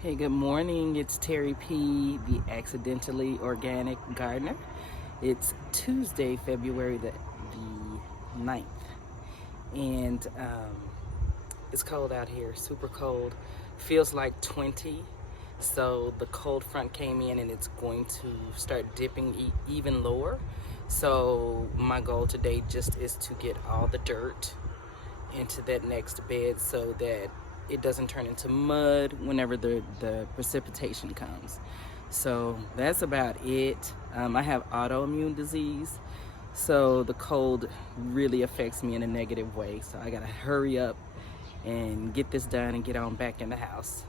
Hey, good morning. It's Terry P, the Accidentally Organic Gardener. It's Tuesday, February the 9th. And it's cold out here, super cold. Feels like 20. So the cold front came in and it's going to start dipping even lower. So my goal today just is to get all the dirt into that next bed so that it doesn't turn into mud whenever the precipitation comes. So that's about it. I have autoimmune disease, so the cold really affects me in a negative way. So I gotta hurry up and get this done and get on back in the house.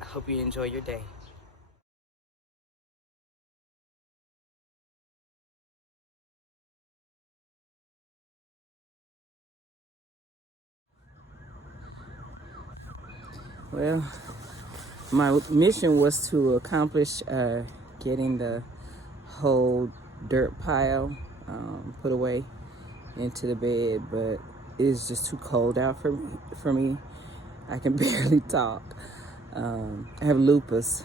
I hope you enjoy your day. Well, my mission was to accomplish getting the whole dirt pile put away into the bed, but it's just too cold out for me. I can barely talk. I have lupus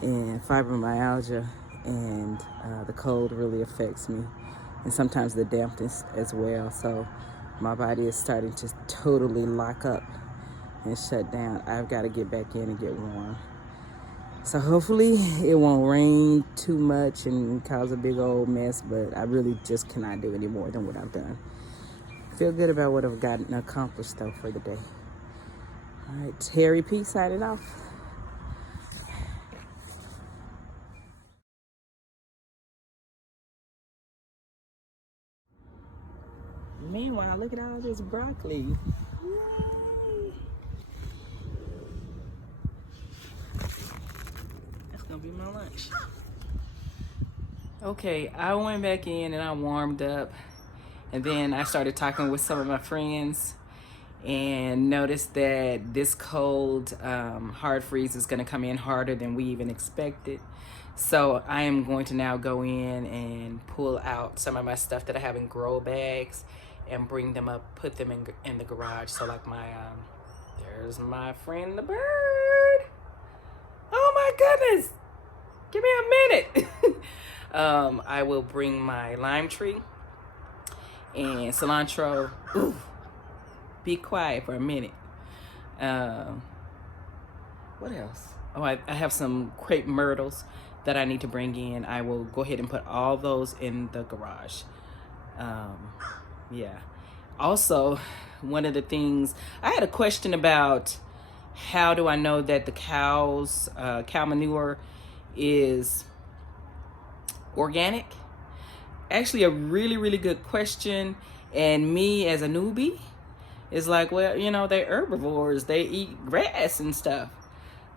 and fibromyalgia, and the cold really affects me, and sometimes the dampness as well. So my body is starting to totally lock up and shut down. I've got to get back in and get warm. So hopefully it won't rain too much and cause a big old mess, but I really just cannot do any more than what I've done. Feel good about what I've gotten accomplished though for the day. All right, Terry P signing off. Meanwhile, look at all this broccoli. Yay! That's gonna be my lunch. Okay, I went back in and I warmed up, and then I started talking with some of my friends and noticed that this cold hard freeze is going to come in harder than we even expected. So I am going to now go in and pull out some of my stuff that I have in grow bags and bring them up, put them in the garage. So like there's my friend the bird. Oh my goodness, give me a minute. I will bring my lime tree and cilantro. Ooh, be quiet for a minute. What else? Oh, I have some crepe myrtles that I need to bring in. I will go ahead and put all those in the garage. Yeah. Also, one of the things, I had a question about how do I know that the cow manure is organic? Actually, a really, really good question. And me as a newbie is like, well, they're herbivores. They eat grass and stuff.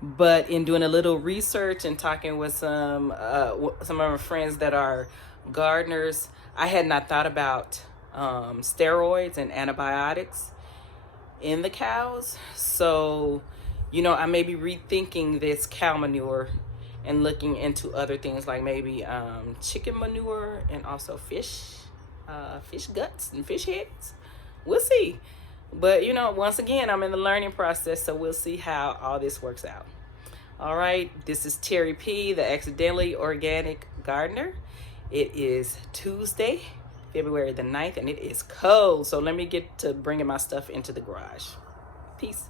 But in doing a little research and talking with some of my friends that are gardeners, I had not thought about steroids and antibiotics in the cows. So, I may be rethinking this cow manure and looking into other things like maybe chicken manure and also fish guts and fish heads. We'll see. But, once again, I'm in the learning process, so we'll see how all this works out. All right, this is Terry P, the Accidentally Organic Gardener. It is Tuesday, February the 9th, and it is cold. So let me get to bringing my stuff into the garage. Peace.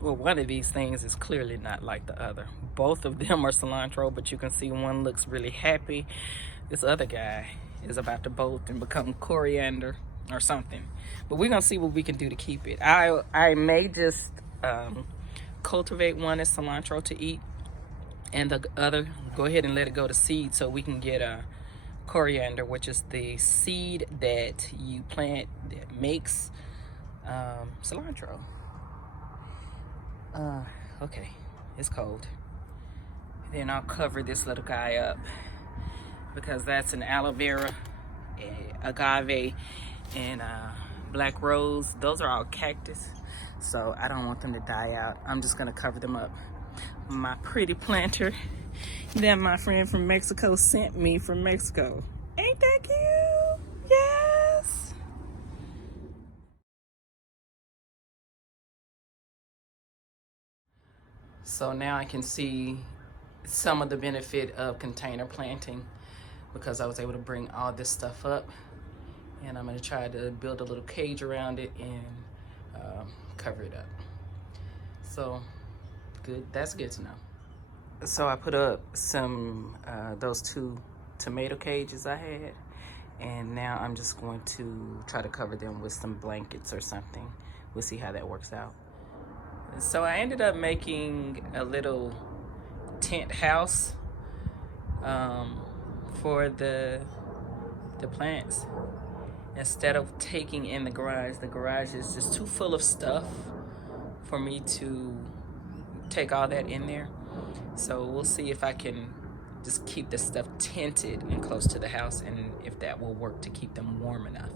Well, one of these things is clearly not like the other. Both of them are cilantro, but you can see one looks really happy. This other guy is about to bolt and become coriander or something. But we're gonna see what we can do to keep it. I may just cultivate one as cilantro to eat, and the other go ahead and let it go to seed so we can get coriander, which is the seed that you plant that makes cilantro. Okay, it's cold. Then I'll cover this little guy up because that's an aloe vera, agave, and black rose. Those are all cactus, so I don't want them to die out. I'm just gonna cover them up. My pretty planter that my friend from Mexico sent me from Mexico. Ain't that cute? Yes. So now I can see some of the benefit of container planting, because I was able to bring all this stuff up, and I'm going to try to build a little cage around it and cover it up. So good, that's good to know. So I put up some those 2 tomato cages I had, and now I'm just going to try to cover them with some blankets or something. We'll see how that works out. So I ended up making a little tent house for the plants. Instead of taking in the garage is just too full of stuff for me to take all that in there. So we'll see if I can just keep the stuff tented and close to the house, and if that will work to keep them warm enough.